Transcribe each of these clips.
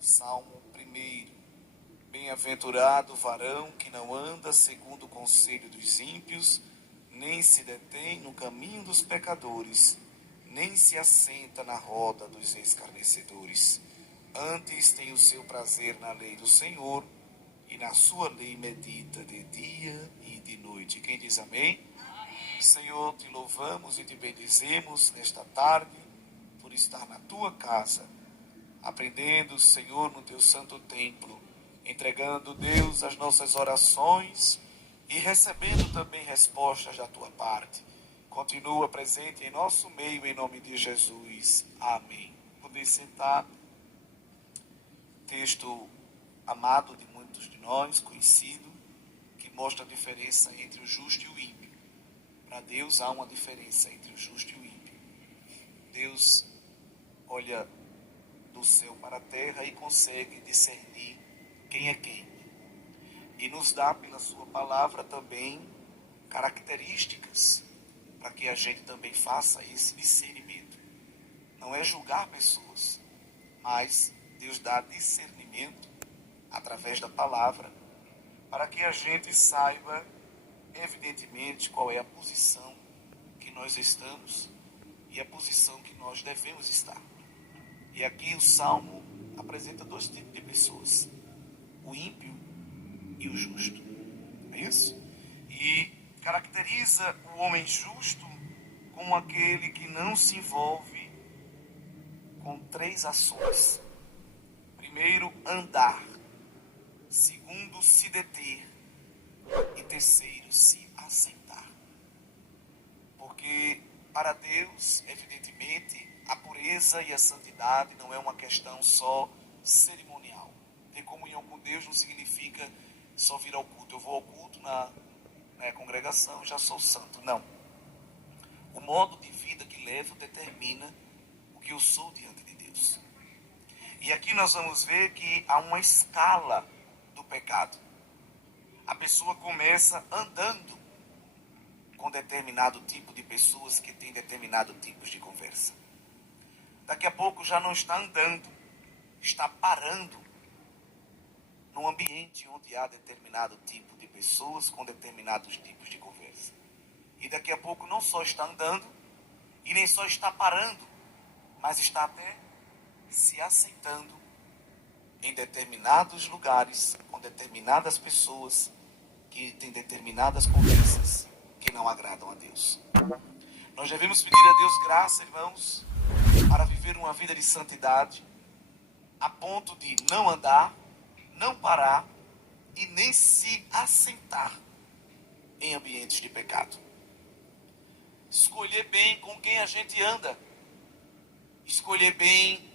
Salmo 1. Bem-aventurado o varão que não anda segundo o conselho dos ímpios, nem se detém no caminho dos pecadores, nem se assenta na roda dos escarnecedores. Antes tem o seu prazer na lei do Senhor, e na sua lei medita de dia e de noite. Quem diz amém? Amém. Senhor, te louvamos e te bendizemos nesta tarde, por estar na tua casa, aprendendo, Senhor, no teu santo templo, entregando, Deus, as nossas orações e recebendo também respostas da tua parte. Continua presente em nosso meio, em nome de Jesus. Amém. Poder sentar. Texto amado de muitos de nós, conhecido, que mostra a diferença entre o justo e o ímpio. Para Deus há uma diferença entre o justo e o ímpio. Deus olha do céu para a terra e consegue discernir quem é quem. E nos dá pela sua palavra também características para que a gente também faça esse discernimento. Não é julgar pessoas, mas Deus dá discernimento através da palavra para que a gente saiba evidentemente qual é a posição que nós estamos e a posição que nós devemos estar. E aqui o Salmo apresenta dois tipos de pessoas: o ímpio e o justo. É isso? E caracteriza o homem justo como aquele que não se envolve com três ações. Primeiro, andar. Segundo, se deter. E terceiro, se assentar. Porque para Deus, evidentemente, a pureza e a santidade não é uma questão só cerimonial. Ter comunhão com Deus não significa só vir ao culto. Eu vou ao culto na congregação, já sou santo. Não. O modo de vida que levo determina o que eu sou diante de Deus. E aqui nós vamos ver que há uma escala do pecado. A pessoa começa andando com determinado tipo de pessoas que têm determinado tipos de conversa. Daqui a pouco já não está andando, está parando num ambiente onde há determinado tipo de pessoas com determinados tipos de conversa. E daqui a pouco não só está andando, e nem só está parando, mas está até se assentando em determinados lugares, com determinadas pessoas que têm determinadas conversas que não agradam a Deus. Nós devemos pedir a Deus graça, irmãos, para viver uma vida de santidade, a ponto de não andar, não parar e nem se assentar em ambientes de pecado. Escolher bem com quem a gente anda, escolher bem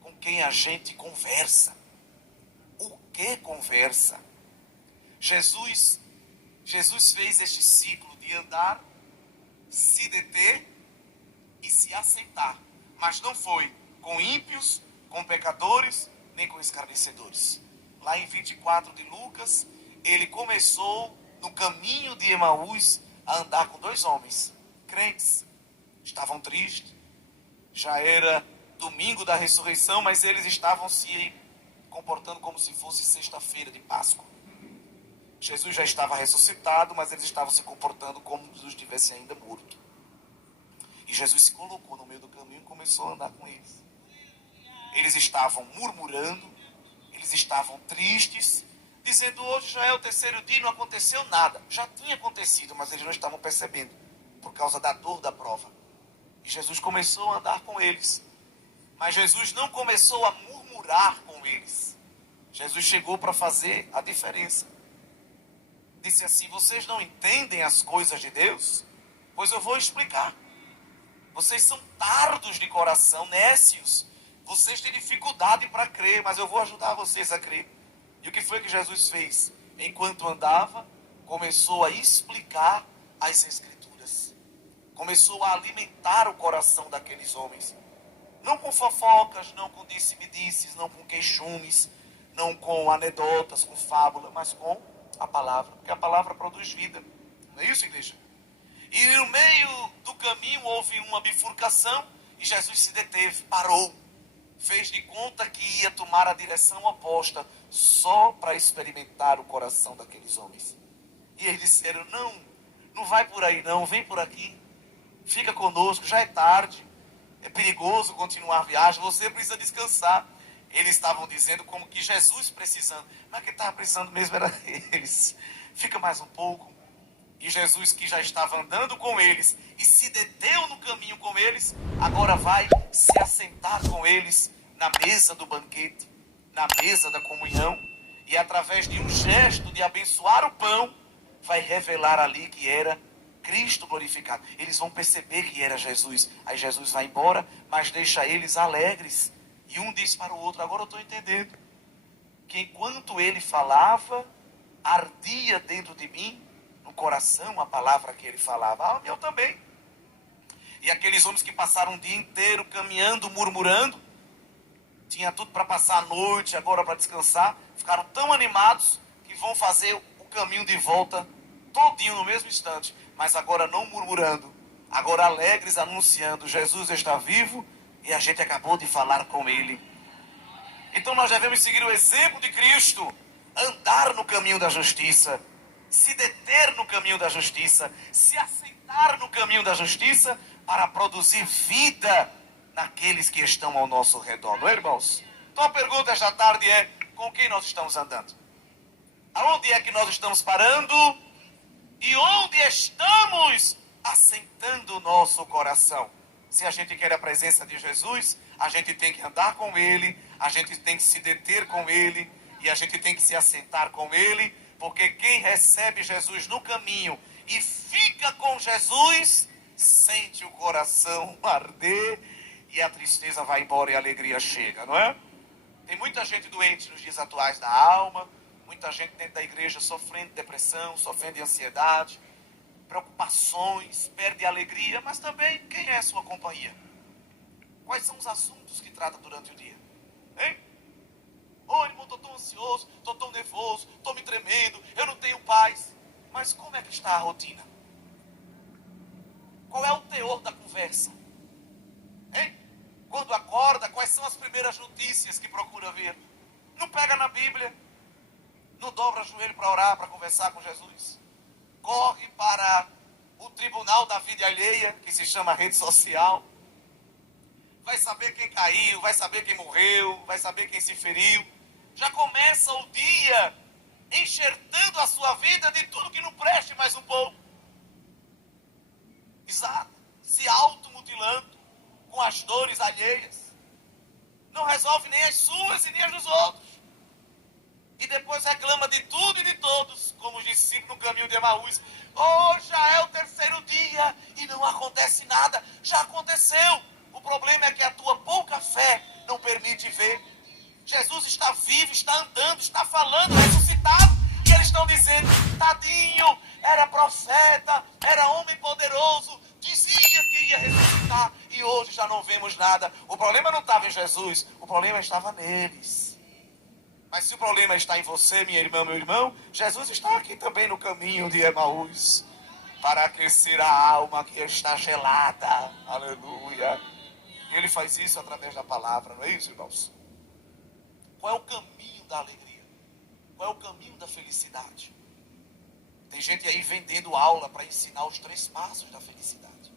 com quem a gente conversa. O que conversa? Jesus fez este ciclo de andar, se deter e se assentar. Mas não foi com ímpios, com pecadores, nem com escarnecedores. Lá em 24 de Lucas, ele começou no caminho de Emaús a andar com dois homens, crentes. Estavam tristes. Já era domingo da ressurreição, mas eles estavam se comportando como se fosse sexta-feira de Páscoa. Jesus já estava ressuscitado, mas eles estavam se comportando como se Jesus estivesse ainda morto. E Jesus se colocou no meio do caminho e começou a andar com eles. Eles estavam murmurando, eles estavam tristes, dizendo: hoje já é o terceiro dia e não aconteceu nada. Já tinha acontecido, mas eles não estavam percebendo, por causa da dor da prova. E Jesus começou a andar com eles. Mas Jesus não começou a murmurar com eles. Jesus chegou para fazer a diferença. Disse assim: vocês não entendem as coisas de Deus? Pois eu vou explicar. Vocês são tardos de coração, nécios. Vocês têm dificuldade para crer, mas eu vou ajudar vocês a crer. E o que foi que Jesus fez? Enquanto andava, começou a explicar as Escrituras. Começou a alimentar o coração daqueles homens. Não com fofocas, não com disse-me-disses, não com queixumes, não com anedotas, com fábula, mas com a palavra. Porque a palavra produz vida. Não é isso, igreja? E no meio do caminho houve uma bifurcação e Jesus se deteve, parou. fez de conta que ia tomar a direção oposta só para experimentar o coração daqueles homens. E eles disseram, não vai por aí não, vem por aqui. Fica conosco, já é tarde. É perigoso continuar a viagem, você precisa descansar. Eles estavam dizendo como que Jesus precisando. Mas quem estava precisando mesmo era eles. Fica mais um pouco. E Jesus, que já estava andando com eles e se deteu no caminho com eles, agora vai se assentar com eles na mesa do banquete, na mesa da comunhão. E através de um gesto de abençoar o pão, vai revelar ali que era Cristo glorificado. Eles vão perceber que era Jesus. Aí Jesus vai embora, mas deixa eles alegres. E um diz para o outro, agora eu estou entendendo, que enquanto ele falava, ardia dentro de mim, no coração, a palavra que ele falava. Eu também. E aqueles homens que passaram o dia inteiro caminhando, murmurando, tinha tudo para passar a noite, agora para descansar, ficaram tão animados que vão fazer o caminho de volta todinho no mesmo instante, mas agora não murmurando, agora alegres, anunciando, Jesus está vivo e a gente acabou de falar com ele. Então nós devemos seguir o exemplo de Cristo, andar no caminho da justiça, se deter no caminho da justiça, se assentar no caminho da justiça para produzir vida naqueles que estão ao nosso redor, não é, irmãos? Então a pergunta esta tarde é, com quem nós estamos andando? Aonde é que nós estamos parando? E onde estamos assentando o nosso coração? Se a gente quer a presença de Jesus, a gente tem que andar com Ele, a gente tem que se deter com Ele, e a gente tem que se assentar com Ele, porque quem recebe Jesus no caminho e fica com Jesus, sente o coração arder, e a tristeza vai embora e a alegria chega, não é? Tem muita gente doente nos dias atuais da alma, muita gente dentro da igreja sofrendo de depressão, sofrendo de ansiedade, preocupações, perde a alegria, mas também quem é a sua companhia? Quais são os assuntos que trata durante o dia? Hein? Oi, irmão, estou tão ansioso, estou tão nervoso, estou me tremendo, eu não tenho paz. Mas como é que está a rotina? Qual é o teor da conversa? Hein? Quando acorda, quais são as primeiras notícias que procura ver? Não pega na Bíblia, não dobra o joelho para orar, para conversar com Jesus. Corre para o tribunal da vida alheia, que se chama rede social. Vai saber quem caiu, vai saber quem morreu, vai saber quem se feriu. Já começa o dia enxertando a sua vida de tudo que não preste mais um pouco. Exato. Se automutilando com as dores alheias. Não resolve nem as suas e nem as dos outros. E depois reclama de tudo e de todos, como os discípulos no caminho de Emaús. Oh, já é o terceiro dia e não acontece nada. Já aconteceu. O problema é que a tua pouca fé não permite ver. Jesus está vivo, está andando, está falando, ressuscitado. E eles estão dizendo, tadinho, era profeta, era homem poderoso, dizia que ia ressuscitar e hoje já não vemos nada. O problema não estava em Jesus, o problema estava neles. Mas se o problema está em você, minha irmã, meu irmão, Jesus está aqui também no caminho de Emaús para aquecer a alma que está gelada. Aleluia. E ele faz isso através da palavra, não é isso, irmãos? Qual é o caminho da alegria? Qual é o caminho da felicidade? Tem gente aí vendendo aula para ensinar os 3 passos da felicidade.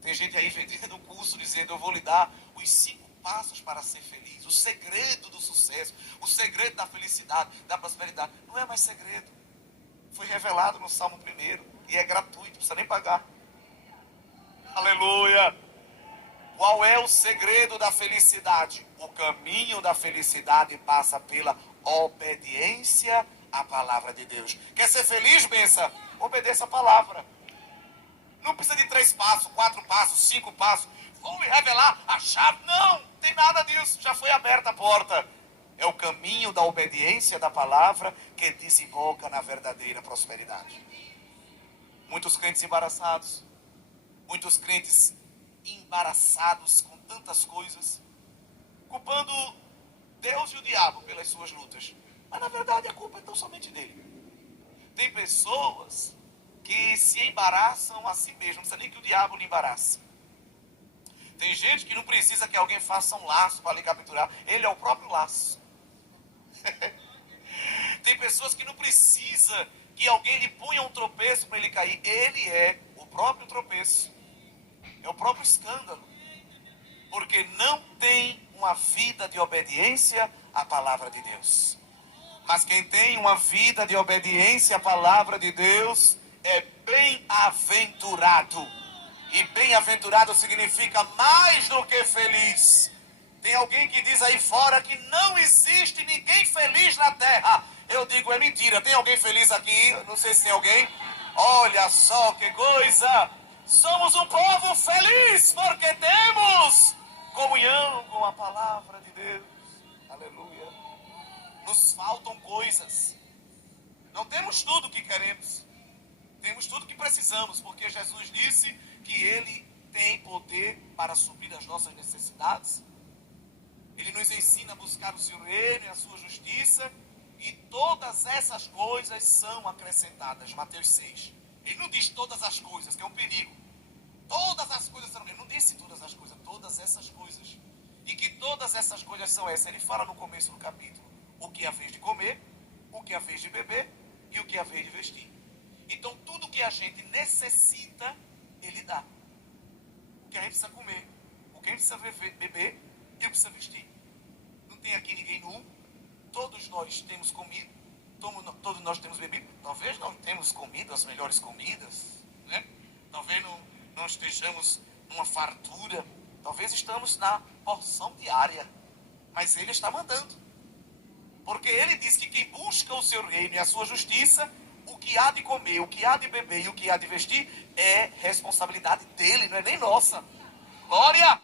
Tem gente aí vendendo curso dizendo, eu vou lhe dar os 5 passos para ser feliz. O segredo do sucesso, o segredo da felicidade, da prosperidade. Não é mais segredo. Foi revelado no Salmo 1 e é gratuito, não precisa nem pagar. Aleluia! Qual é o segredo da felicidade? O caminho da felicidade passa pela obediência à palavra de Deus. Quer ser feliz, benção? Obedeça a palavra. Não precisa de 3 passos, 4 passos, 5 passos. Vou me revelar a chave. Não, tem nada disso. Já foi aberta a porta. É o caminho da obediência da palavra que desemboca na verdadeira prosperidade. Muitos crentes embaraçados. Muitos crentes embaraçados com tantas coisas, culpando Deus e o diabo pelas suas lutas. Mas na verdade a culpa é tão somente dele. Tem pessoas que se embaraçam a si mesmo, não precisa nem que o diabo lhe embarace. Tem gente que não precisa que alguém faça um laço para lhe capturar. Ele é o próprio laço. Tem pessoas que não precisa que alguém lhe ponha um tropeço para ele cair. Ele é o próprio tropeço. É o próprio escândalo. Porque não tem uma vida de obediência à palavra de Deus. Mas quem tem uma vida de obediência à palavra de Deus é bem-aventurado. E bem-aventurado significa mais do que feliz. Tem alguém que diz aí fora que não existe ninguém feliz na terra. Eu digo, é mentira. Tem alguém feliz aqui? Não sei se tem alguém. Olha só que coisa. Somos um povo feliz porque temos comunhão com a palavra de Deus. Aleluia. Nos faltam coisas. Não temos tudo o que queremos. Temos tudo o que precisamos, porque Jesus disse que Ele tem poder para suprir as nossas necessidades. Ele nos ensina a buscar o seu reino e a sua justiça, e todas essas coisas são acrescentadas. Mateus 6. Ele não diz todas as coisas, que é um perigo. Todas as coisas são... Ele não disse todas as coisas, todas essas coisas. E que todas essas coisas são essas. Ele fala no começo do capítulo o que é a vez de comer, o que é a vez de beber e o que é a vez de vestir. Então tudo que a gente necessita, Ele dá. O que a gente precisa comer, o que a gente precisa beber e o que precisa vestir. Não tem aqui ninguém nu. Todos nós temos comido, todos nós temos bebido. Talvez não temos comido as melhores comidas, né? Talvez não estejamos numa fartura. Talvez estamos na porção diária. Mas Ele está mandando. Porque Ele diz que quem busca o seu reino e a sua justiça, o que há de comer, o que há de beber e o que há de vestir é responsabilidade dEle, não é nem nossa. Glória!